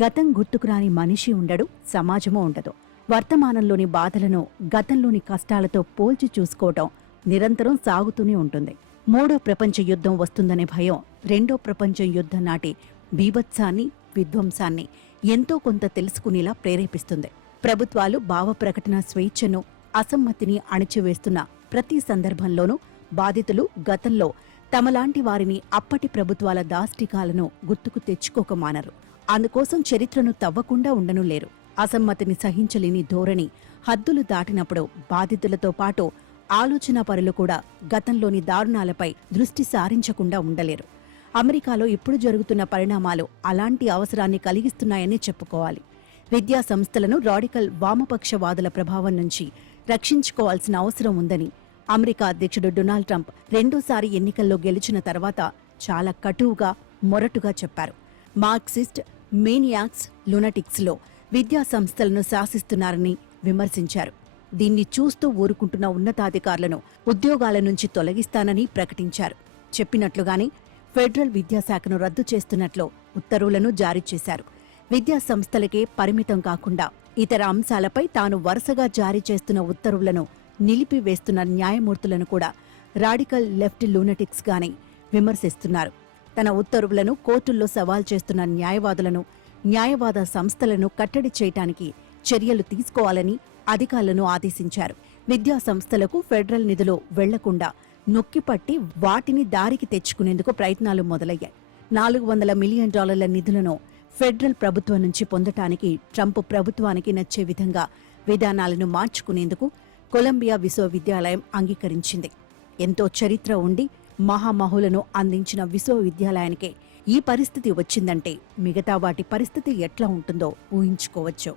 గతం గుర్తుకురాని మనిషి ఉండడు, సమాజమూ ఉండదు. వర్తమానంలోని బాధలను గతంలోని కష్టాలతో పోల్చి చూసుకోవటం నిరంతరం సాగుతూనే ఉంటుంది. మూడో ప్రపంచ యుద్ధం వస్తుందనే భయం రెండో ప్రపంచ యుద్ధం నాటి బీభత్సాన్ని, విధ్వంసాన్ని ఎంతో కొంత తెలుసుకునేలా ప్రేరేపిస్తుంది. ప్రభుత్వాలు భావ ప్రకటన స్వేచ్ఛను, అసమ్మతిని అణిచివేస్తున్న ప్రతి సందర్భంలోనూ బాధితులు గతంలో తమలాంటి వారిని, అప్పటి ప్రభుత్వాల దాష్టికాలను గుర్తుకు తెచ్చుకోకమానరు. అందుకోసం చరిత్రను తవ్వకుండా ఉండను లేరు. అసమ్మతిని సహించలేని ధోరణి హద్దులు దాటినప్పుడు బాధితులతో పాటు ఆలోచనాపరులు కూడా గతంలోని దారుణాలపై దృష్టి సారించకుండా ఉండలేరు. అమెరికాలో ఇప్పుడు జరుగుతున్న పరిణామాలు అలాంటి అవసరాన్ని కలిగిస్తున్నాయని చెప్పుకోవాలి. విద్యా సంస్థలను రాడికల్ వామపక్షవాదుల ప్రభావం నుంచి రక్షించుకోవాల్సిన అవసరం ఉందని అమెరికా అధ్యక్షుడు డొనాల్డ్ ట్రంప్ రెండోసారి ఎన్నికల్లో గెలిచిన తర్వాత చాలా కటువుగా, మొరటుగా చెప్పారు. మార్క్సిస్ట్ మేనియాక్స్, లునటిక్స్లో విద్యా సంస్థలను శాసిస్తున్నారని విమర్శించారు. దీన్ని చూస్తూ ఊరుకుంటున్న ఉన్నతాధికారులను ఉద్యోగాల నుంచి తొలగిస్తానని ప్రకటించారు. చెప్పినట్లుగానే ఫెడరల్ విద్యాశాఖను రద్దు చేస్తున్నట్లు ఉత్తర్వులను జారీ చేశారు. విద్యా సంస్థలకే పరిమితం కాకుండా ఇతర అంశాలపై తాను వరుసగా జారీ చేస్తున్న ఉత్తర్వులను నిలిపివేస్తున్న న్యాయమూర్తులను కూడా రాడికల్ లెఫ్ట్ లూనటిక్స్ గానే విమర్శిస్తున్నారు. తన ఉత్తర్వులను కోర్టుల్లో సవాల్ చేస్తున్న న్యాయవాదులను, న్యాయవాద సంస్థలను కట్టడి చేయటానికి చర్యలు తీసుకోవాలని అధికారులను ఆదేశించారు. విద్యా సంస్థలకు ఫెడరల్ నిధులు వెళ్లకుండా నొక్కిపట్టి వాటిని దారికి తెచ్చుకునేందుకు ప్రయత్నాలు మొదలయ్యాయి. $400 మిలియన్ నిధులను ఫెడరల్ ప్రభుత్వం నుంచి పొందటానికి ట్రంప్ ప్రభుత్వానికి నచ్చే విధంగా విధానాలను మార్చుకునేందుకు కొలంబియా విశ్వవిద్యాలయం అంగీకరించింది. ఎంతో చరిత్ర ఉండి మహామహులను అందించిన విశ్వవిద్యాలయానికే ఈ పరిస్థితి వచ్చిందంటే మిగతా వాటి పరిస్థితి ఎట్లా ఉంటుందో ఊహించుకోవచ్చు.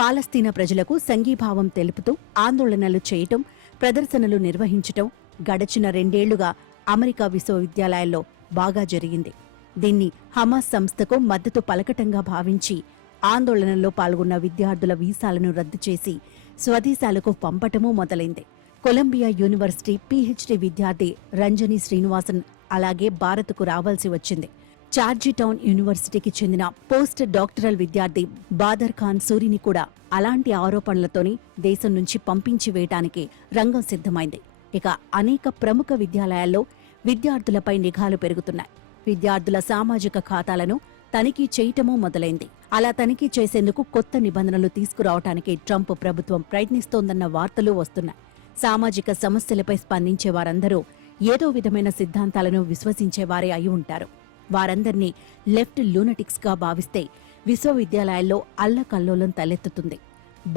పాలస్తీనా ప్రజలకు సంఘీభావం తెలుపుతూ ఆందోళనలు చేయటం, ప్రదర్శనలు నిర్వహించటం గడచిన 2 ఏళ్లుగా అమెరికా విశ్వవిద్యాలయాల్లో బాగా జరిగింది. దీన్ని హమాస్ సంస్థకు మద్దతు పలకటంగా భావించి ఆందోళనలో పాల్గొన్న విద్యార్థుల వీసాలను రద్దు చేసి స్వదేశాలకు పంపటమూ మొదలైంది. కొలంబియా యూనివర్సిటీ పీహెచ్డీ విద్యార్థి రంజని శ్రీనివాసన్ అలాగే భారత్కు రావాల్సి వచ్చింది. చార్జిటౌన్ యూనివర్సిటీకి చెందిన పోస్ట్ డాక్టరల్ విద్యార్థి బాదర్ ఖాన్ సూరిని కూడా అలాంటి ఆరోపణలతోనే దేశం నుంచి పంపించి వేయటానికి రంగం సిద్ధమైంది. ఇక అనేక ప్రముఖ విద్యాలయాల్లో విద్యార్థులపై నిఘాలు పెరుగుతున్నాయి. విద్యార్థుల సామాజిక ఖాతాలను తనిఖీ చేయటమూ మొదలైంది. అలా తనిఖీ చేసేందుకు కొత్త నిబంధనలు తీసుకురావటానికి ట్రంప్ ప్రభుత్వం ప్రయత్నిస్తోందన్న వార్తలు వస్తున్నాయి. సామాజిక సమస్యలపై స్పందించే వారందరూ ఏదో విధమైన సిద్ధాంతాలను విశ్వసించేవారే అయి ఉంటారు. వారందర్నీ లెఫ్ట్ లూనటిక్స్ గా భావిస్తే విశ్వవిద్యాలయాల్లో అల్లకల్లోలం తలెత్తుతుంది.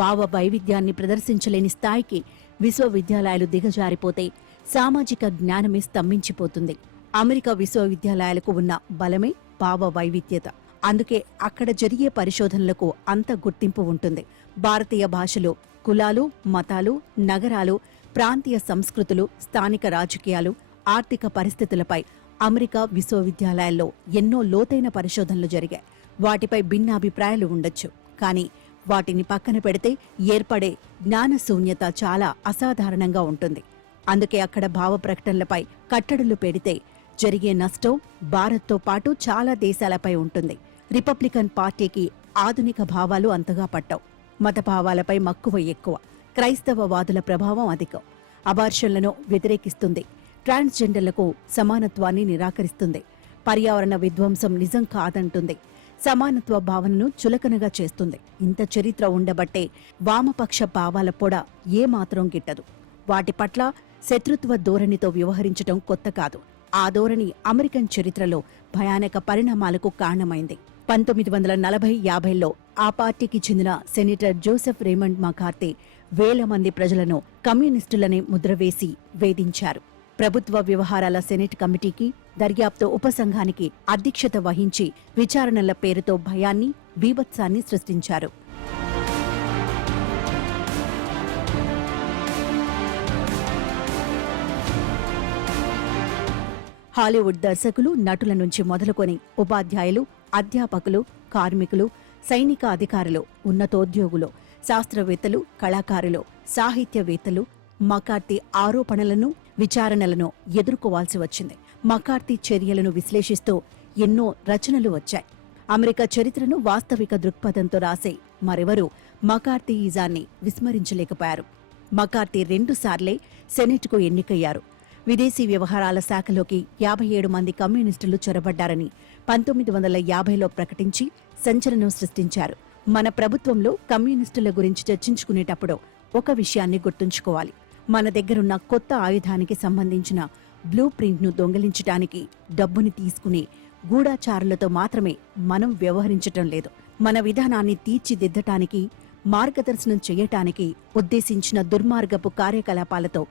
భావ వైవిధ్యాన్ని ప్రదర్శించలేని స్థాయికి విశ్వవిద్యాలయాలు దిగజారిపోతే సామాజిక జ్ఞానమే స్తంభించిపోతుంది. అమెరికా విశ్వవిద్యాలయాలకు ఉన్న బలమే భావ వైవిధ్యత. అందుకే అక్కడ జరిగే పరిశోధనలకు అంత గుర్తింపు ఉంటుంది. భారతీయ భాషలు, కులాలు, మతాలు, నగరాలు, ప్రాంతీయ సంస్కృతులు, స్థానిక రాజకీయాలు, ఆర్థిక పరిస్థితులపై అమెరికా విశ్వవిద్యాలయాల్లో ఎన్నో లోతైన పరిశోధనలు జరిగాయి. వాటిపై భిన్నాభిప్రాయాలు ఉండొచ్చు, కానీ వాటిని పక్కన పెడితే ఏర్పడే జ్ఞానశూన్యత చాలా అసాధారణంగా ఉంటుంది. అందుకే అక్కడ భావ ప్రకటనలపై కట్టడులు పెడితే జరిగే నష్టం భారత్తో పాటు చాలా దేశాలపై ఉంటుంది. రిపబ్లికన్ పార్టీకి ఆధునిక భావాలు అంతగా పట్టవు. మత భావాలపై మక్కువ ఎక్కువ. క్రైస్తవవాదుల ప్రభావం అధికం. అబార్షన్లను వ్యతిరేకిస్తుంది. ట్రాన్స్జెండర్లకు సమానత్వాన్ని నిరాకరిస్తుంది. పర్యావరణ విధ్వంసం నిజం కాదంటుంది. సమానత్వ భావనను చులకనగా చేస్తుంది. ఇంత చరిత్ర ఉండబట్టే వామపక్ష భావాల పొడ ఏమాత్రం గిట్టదు. వాటి పట్ల శత్రుత్వ ధోరణితో వ్యవహరించడం కొత్త కాదు. ఆ ధోరణి అమెరికన్ చరిత్రలో భయానక పరిణామాలకు కారణమైంది. 1940-50లో ఆ పార్టీకి చెందిన సెనేటర్ జోసెఫ్ రేమండ్ మకార్తీ వేల మంది ప్రజలను కమ్యూనిస్టులనే ముద్రవేసి వేధించారు. ప్రభుత్వ వ్యవహారాల సెనెట్ కమిటీకి, దర్యాప్తు ఉపసంఘానికి అధ్యక్షత వహించి విచారణల పేరుతో భయాన్ని, బీభత్సాన్ని సృష్టించారు. హాలీవుడ్ దర్శకులు, నటుల నుంచి మొదలుకొని ఉపాధ్యాయులు, అధ్యాపకులు, కార్మికులు, సైనిక అధికారులు, ఉన్నతోద్యోగులు, శాస్త్రవేత్తలు, కళాకారులు, సాహిత్యవేత్తలు, మకార్తీ ఆరోపణలను, విచారణలను ఎదుర్కోవాల్సి వచ్చింది. మకార్తీ చర్యలను విశ్లేషిస్తూ ఎన్నో రచనలు వచ్చాయి. అమెరికా చరిత్రను వాస్తవిక దృక్పథంతో రాసే మరెవరూ మకార్తీయిజాన్ని విస్మరించలేకపోయారు. మకార్తీ 2 సార్లే సెనెట్కు ఎన్నికయ్యారు. విదేశీ వ్యవహారాల శాఖలోకి 57 మంది కమ్యూనిస్టులు చొరబడ్డారని 1950లో ప్రకటించి సంచలనం సృష్టించారు. మన ప్రభుత్వంలో కమ్యూనిస్టుల గురించి చర్చించుకునేటప్పుడు ఒక విషయాన్ని గుర్తుంచుకోవాలి. మన దగ్గరున్న కొత్త ఆయుధానికి సంబంధించిన బ్లూ ప్రింట్ను దొంగిలించడానికి డబ్బుని తీసుకుని గూఢాచారులతో మాత్రమే మనం వ్యవహరించటం లేదు. మన విధానాన్ని తీర్చిదిద్దటానికి, మార్గదర్శనం చేయటానికి ఉద్దేశించిన దుర్మార్గపు కార్యకలాపాలతో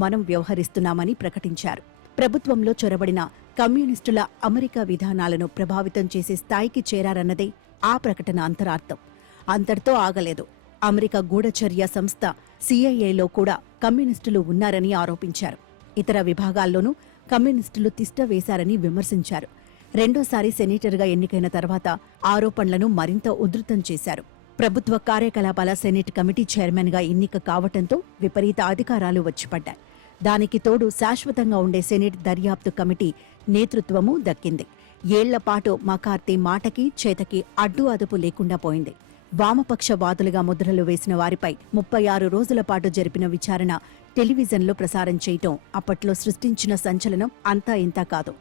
మనం వ్యవహరిస్తున్నామని ప్రకటించారు. ప్రభుత్వంలో చొరబడిన కమ్యూనిస్టుల అమెరికా విధానాలను ప్రభావితం చేసే స్థాయికి చేరారన్నదే ఆ ప్రకటన అంతరార్థం. అంతటితో ఆగలేదు. అమెరికా గూఢచర్య సంస్థ సిఐఏలో కూడా కమ్యూనిస్టులు ఉన్నారని ఆరోపించారు. ఇతర విభాగాల్లోనూ కమ్యూనిస్టులు తిష్ట వేశారని విమర్శించారు. రెండోసారి సెనేటర్గా ఎన్నికైన తర్వాత ఆరోపణలను మరింత ఉధృతం చేశారు. ప్రభుత్వ కార్యకలాపాల సెనెట్ కమిటీ చైర్మన్గా ఎన్నిక కావటంతో విపరీత అధికారాలు వచ్చిపడ్డాయి. దానికి తోడు శాశ్వతంగా ఉండే సెనెట్ దర్యాప్తు కమిటీ నేతృత్వమూ దక్కింది. ఏళ్లపాటు మకార్తీ మాటకి చేతకి అడ్డు అదుపు లేకుండా పోయింది. వామపక్షవాదులుగా ముద్రలు వేసిన వారిపై 36 రోజుల పాటు జరిపిన విచారణ టెలివిజన్లో ప్రసారం చేయటం అప్పట్లో సృష్టించిన సంచలనం అంతా ఇంతా కాదు.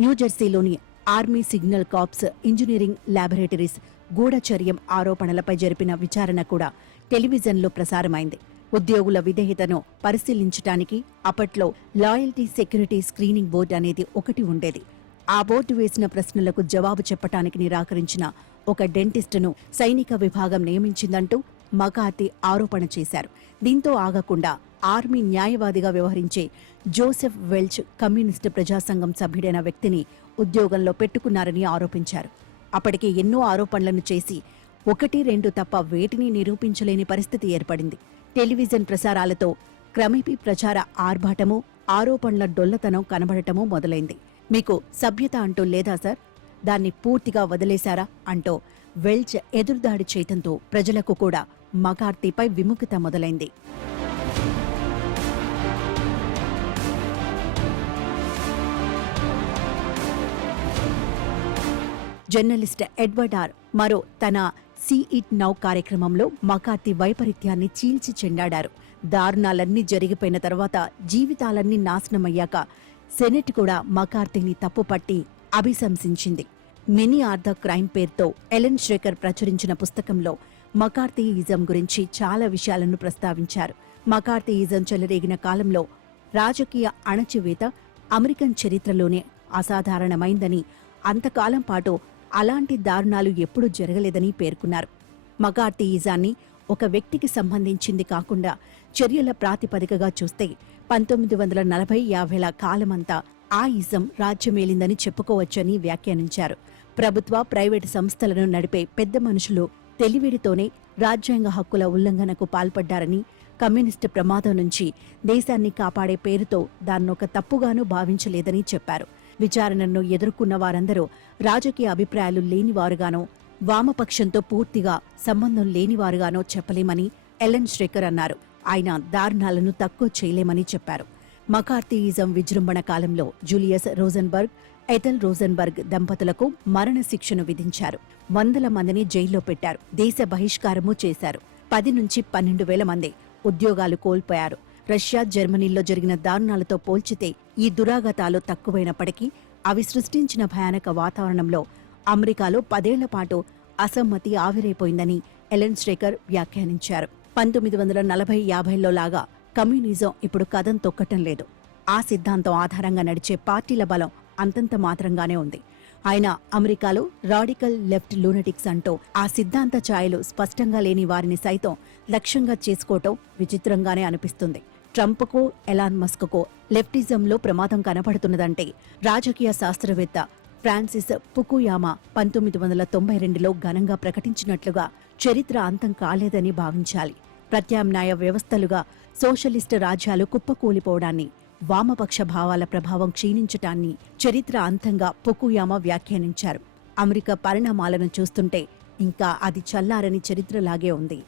న్యూజెర్సీలోని army signal corps engineering laboratories గూఢచర్యం ఆరోపణలపై జరిపిన విచారణ కూడా టెలివిజన్లో ప్రసారమైంది. ఉద్యోగుల విధేయతను పరిశీలించటానికి అప్పట్లో లాయల్టీ సెక్యూరిటీ స్క్రీనింగ్ బోర్డు అనేది ఒకటి ఉండేది. ఆ బోర్డు వేసిన ప్రశ్నలకు జవాబు చెప్పటానికి నిరాకరించిన ఒక డెంటిస్టును సైనిక విభాగం నియమించిందంటూ మకార్తీ ఆరోపణ చేశారు. దీంతో ఆగకుండా ఆర్మీ న్యాయవాదిగా వ్యవహరించే జోసెఫ్ వెల్చ్ కమ్యూనిస్టు ప్రజాసంఘం సభ్యుడైన వ్యక్తిని ఉద్యోగంలో పెట్టుకున్నారని ఆరోపించారు. అప్పటికే ఎన్నో ఆరోపణలను చేసి 1-2 తప్ప వేటిని నిరూపించలేని పరిస్థితి ఏర్పడింది. టెలివిజన్ ప్రసారాలతో క్రమేపీ ప్రచార ఆర్భాటము, ఆరోపణల డొల్లతనం కనబడటమూ మొదలైంది. మీకు సభ్యత అంటూ లేదా సార్? దాన్ని పూర్తిగా వదిలేశారా అంటూ వెల్చ్ ఎదురుదాడి చేయటంతో ప్రజలకు కూడా మకార్తీపై విముఖత మొదలైంది. జర్నలిస్ట్ ఎడ్వర్డ్ ఆర్ మరో తన సీ ఇట్ నౌ కార్యక్రమంలో మకార్తీ వైపరీత్యాన్ని చీల్చి చెండాడారు. దారుణాలన్నీ జరిగిపోయిన తర్వాత, జీవితాలన్నీ నాశనమయ్యాక సెనెట్ కూడా మకార్తీని తప్పుపట్టి అభిశంసించింది. మెనీ ఆర్ ద క్రైమ్ పేరుతో ఎలెన్ ష్రేకర్ ప్రచురించిన పుస్తకంలో మకార్తీయిజం గురించి చాలా విషయాలను ప్రస్తావించారు. మకార్తీయిజం చెలరేగిన కాలంలో రాజకీయ అణచివేత అమెరికన్ చరిత్రలోనే అసాధారణమైందని, అంతకాలం పాటు అలాంటి దారుణాలు ఎప్పుడూ జరగలేదని పేర్కొన్నారు. మకార్తీయిజాన్ని ఒక వ్యక్తికి సంబంధించింది కాకుండా చర్యల ప్రాతిపదికగా చూస్తే 1940-50ల కాలమంతా ఆ ఇజం రాజ్యమేలిందని చెప్పుకోవచ్చని వ్యాఖ్యానించారు. ప్రభుత్వ, ప్రైవేటు సంస్థలను నడిపే పెద్ద మనుషులు తెలివిడితోనే రాజ్యాంగ హక్కుల ఉల్లంఘనకు పాల్పడ్డారని, కమ్యూనిస్టు ప్రమాదం నుంచి దేశాన్ని కాపాడే పేరుతో దాన్నొక తప్పుగానూ భావించలేదని చెప్పారు. విచారణను ఎదుర్కొన్న వారందరూ రాజకీయ అభిప్రాయాలు లేనివారుగానో, వామపక్షంతో పూర్తిగా సంబంధం లేనివారుగానో చెప్పలేమని ఎలెన్ ష్రేకర్ అన్నారు. ఆయన దారుణాలను తక్కువ చేయలేమని చెప్పారు. మకార్తీయిజం విజృంభణ కాలంలో జూలియస్ రోజన్బర్గ్, ఎథెల్ రోజన్బర్గ్ దంపతులకు మరణశిక్షను విధించారు. వందల మందిని జైల్లో పెట్టారు. దేశ బహిష్కారమూ చేశారు. 10-12 మంది ఉద్యోగాలు కోల్పోయారు. రష్యా, జర్మనీల్లో జరిగిన దారుణాలతో పోల్చితే ఈ దురాఘాతాలు తక్కువైనప్పటికీ అవి సృష్టించిన భయానక వాతావరణంలో అమెరికాలో 10 ఏళ్ల పాటు అసమ్మతి ఆవిరైపోయిందని ఎలెన్ ష్రేకర్ వ్యాఖ్యానించారు. 1940-50లో లాగా కమ్యూనిజం ఇప్పుడు కదం తొక్కటం లేదు. ఆ సిద్ధాంతం ఆధారంగా నడిచే పార్టీల బలం అంతంత మాత్రంగానే ఉంది. ఆయన అమెరికాలో రాడికల్ లెఫ్ట్ లూనటిక్స్ అంటూ ఆ సిద్ధాంత ఛాయలు స్పష్టంగా లేని వారిని సైతం లక్ష్యంగా చేసుకోవటం విచిత్రంగానే అనిపిస్తుంది. ట్రంప్కో, ఎలాన్ మస్క్కో లెఫ్టిజంలో ప్రమాదం కనపడుతున్నదంటే రాజకీయ శాస్త్రవేత్త ఫ్రాన్సిస్ ఫుకుయామా 1992లో ఘనంగా ప్రకటించినట్లుగా చరిత్ర అంతం కాలేదని భావించాలి. ప్రత్యామ్నాయ వ్యవస్థలుగా సోషలిస్టు రాజ్యాలు కుప్పకూలిపోవడాన్ని, వామపక్ష భావాల ప్రభావం క్షీణించటాన్ని చరిత్ర అంతంగా ఫుకుయామా వ్యాఖ్యానించారు. అమెరికా పరిణామాలను చూస్తుంటే ఇంకా అది చల్లారని చరిత్రలాగే ఉంది.